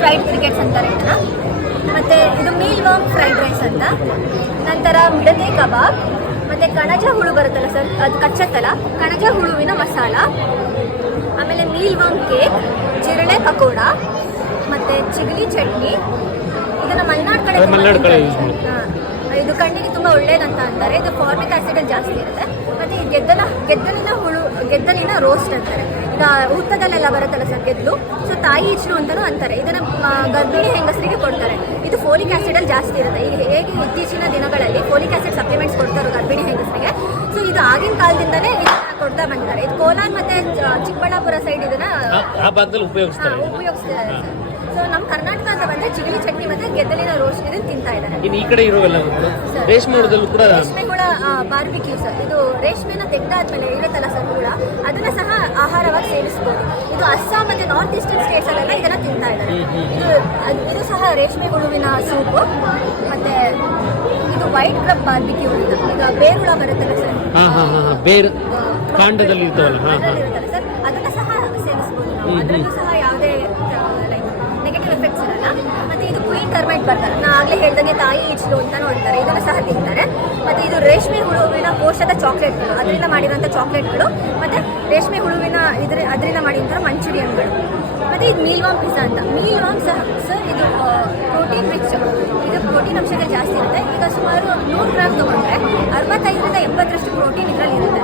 Fried crickets ಅಂತಾರೆ ಇದನ್ನ. ಮತ್ತೆ ಇದು ಮೀಲ್ ವಾಮ್ ಫ್ರೈಡ್ ರೈಸ್ ಅಂತ. ನಂತರ ಮಿಡತೆ ಕಬಾಬ್ ಮತ್ತೆ ಕಣಜ ಹುಳು ಬರುತ್ತಲ್ಲ ಸರ್ ಅದು ಕಚ್ಚತ್ತಲ್ಲ ಕಣಜ ಹುಳುವಿನ ಮಸಾಲ ಆಮೇಲೆ ಮೀಲ್ ವಾಮ್ ಕೇಕ್ ಜಿರಳೆ ಪಕೋಡ ಮತ್ತೆ ಚಿಗಲಿ ಚಟ್ನಿ. ಇದನ್ನ ಮಲೆನಾಡು ಕಡೆ ಮಲೆನಾಡು ಇದು ಕಣ್ಣಿಗೆ ತುಂಬಾ ಒಳ್ಳೇದಂತ ಅಂತಾರೆ. ಇದು ಫಾರ್ಮಿಕ್ ಆಸಿಡ್ ಜಾಸ್ತಿ ಇರುತ್ತೆ. ಮತ್ತೆ ಈ ಗೆದ್ದಲ ಗೆದ್ದಲಿನ ಹುಳು ಗೆದ್ದಲಿನ ರೋಸ್ಟ್ ಅಂತಾರೆ. ಈಗ ಊಟದಲ್ಲೆಲ್ಲ ಬರುತ್ತಲ್ಲ ಸರ್ ಗೆದ್ದಲು? ಸೊ ತಾಯಿ ಇಚ್ಲು ಅಂತಲೂ ಅಂತಾರೆ. ಇದನ್ನ ಗರ್ಭಿಣಿ ಹೆಂಗಸರಿಗೆ ಕೊಡ್ತಾರೆ. ಇದು ಫೋಲಿಕ್ ಆಸಿಡ್ ಅಲ್ಲಿ ಜಾಸ್ತಿ ಇರುತ್ತೆ. ಈಗ ಹೇಗೆ ಇತ್ತೀಚಿನ ದಿನಗಳಲ್ಲಿ ಫೋಲಿಕ್ ಆಸಿಡ್ ಸಪ್ಲಿಮೆಂಟ್ಸ್ ಕೊಡ್ತಾರೆ ಗರ್ಭಿಣಿ ಹೆಂಗಸರಿಗೆ. ಸೊ ಇದು ಆಗಿನ ಕಾಲದಿಂದನೇ ಇದನ್ನ ಕೊಡ್ತಾ ಬಂದಿದ್ದಾರೆ. ಇದು ಕೋಲಾರ್ ಮತ್ತೆ ಚಿಕ್ಕಬಳ್ಳಾಪುರ ಸೈಡ್ ಇದನ್ನ ಉಪಯೋಗಿಸ್ತಾರೆ. ಸೊ ನಮ್ಮ ಕರ್ನಾಟಕ ಅಂತ ಬಂದ್ರೆ ಚಿಗಳಿ ಚಟ್ನಿ ಮತ್ತೆ ಗೆದ್ದಲಿನ ರೋಸ್ಟ್ ಇದನ್ನ ತಿಂತಾ ಇದ್ದಾರೆ. ಈ ಕಡೆ ಇರುವಲ್ಲ. ರೇಷ್ಮೆ ಕೂಡ ರೇಷ್ಮೆ ಹುಳ ಬಾರ್ಬಿಕ್ಯೂ ಸರ್. ಇದು ರೇಷ್ಮೆನ ತೆಗ್ದಾದ್ಮೇಲೆ ಇರುತ್ತಲ್ಲ ಸರ್ ಅದನ್ನ ಸಹ ಆಹಾರವಾಗಿ ಸೇವಿಸಬಹುದು ಇದು ಅಸ್ಸಾಂ ಮತ್ತೆ ನಾರ್ತ್ ಈಸ್ಟರ್ನ್ ಸ್ಟೇಟ್ಸ್ ಅಲ್ಲೆಲ್ಲ ಇದನ್ನ ತಿಂತಾ ಇದ್ದಾರೆ. ಇದು ಇದು ಸಹ ರೇಷ್ಮೆ ಹುಳುವಿನ ಸೂಪು. ಮತ್ತೆ ಇದು ವೈಟ್ ಕ್ರಬ್ ಬಾರ್ಬಿಕ್ಯೂ ಇದು. ಈಗ ಬೇರುಳ ಬರುತ್ತಲ್ಲ ಸರ್? ಹಾ ಕಾಂಡದಲ್ಲಿ ಸರ್? ಅದನ್ನ ಸಹ ಸೇವಿಸಬಹುದು ನಾವು. ಅದರಲ್ಲೂ ಸಹ ಯಾವುದೇ ಲೈಕ್ ನೆಗೆಟಿವ್ ಎಫೆಕ್ಟ್ಸ್ ಇರಲ್ಲ. ಮತ್ತೆ ಇದು ಕ್ವೀನ್ ಕರ್ಮೆಂಟ್ ಬರ್ತಾರೆ. ನಾ ಆಗ್ಲೇ ಹೇಳ್ದಂಗೆ ತಾಯಿ ಇಚ್ಲು ಅಂತ ನೋಡ್ತಾರೆ. ಇದನ್ನು ಸಹ ತಿಂತಾರೆ. ರೇಷ್ಮೆ ಹುಳುವಿನ ಕೋಶದ ಚಾಕ್ಲೇಟ್ಗಳು, ಅದರಿಂದ ಮಾಡಿರುವಂಥ ಚಾಕ್ಲೇಟ್ಗಳು, ಮತ್ತು ರೇಷ್ಮೆ ಹುಳುವಿನ ಇದ್ರ, ಅದರಿಂದ ಮಾಡಿದಂಥ ಮಂಚೂರಿಯನ್ಗಳು. ಮತ್ತು ಇದು ಮೀಲ್ವಾಮ್ ಪಿಜ್ಜಾ ಅಂತ. ಮೀಲ್ವಾಮ್ ಸಹ, ಸರ್, ಇದು ಪ್ರೋಟೀನ್ ರಿಚ್ ಇದು ಪ್ರೋಟೀನ್ ಅಂಶಗಳು ಜಾಸ್ತಿ ಇರುತ್ತೆ. ಈಗ ಸುಮಾರು ನೂರು ಗ್ರಾಮ್ ತೊಗೊಂಡ್ರೆ ಅರವತ್ತೈದರಿಂದ ಎಂಬತ್ತರಷ್ಟು ಪ್ರೋಟೀನ್ ಇದರಲ್ಲಿ ಇರುತ್ತೆ.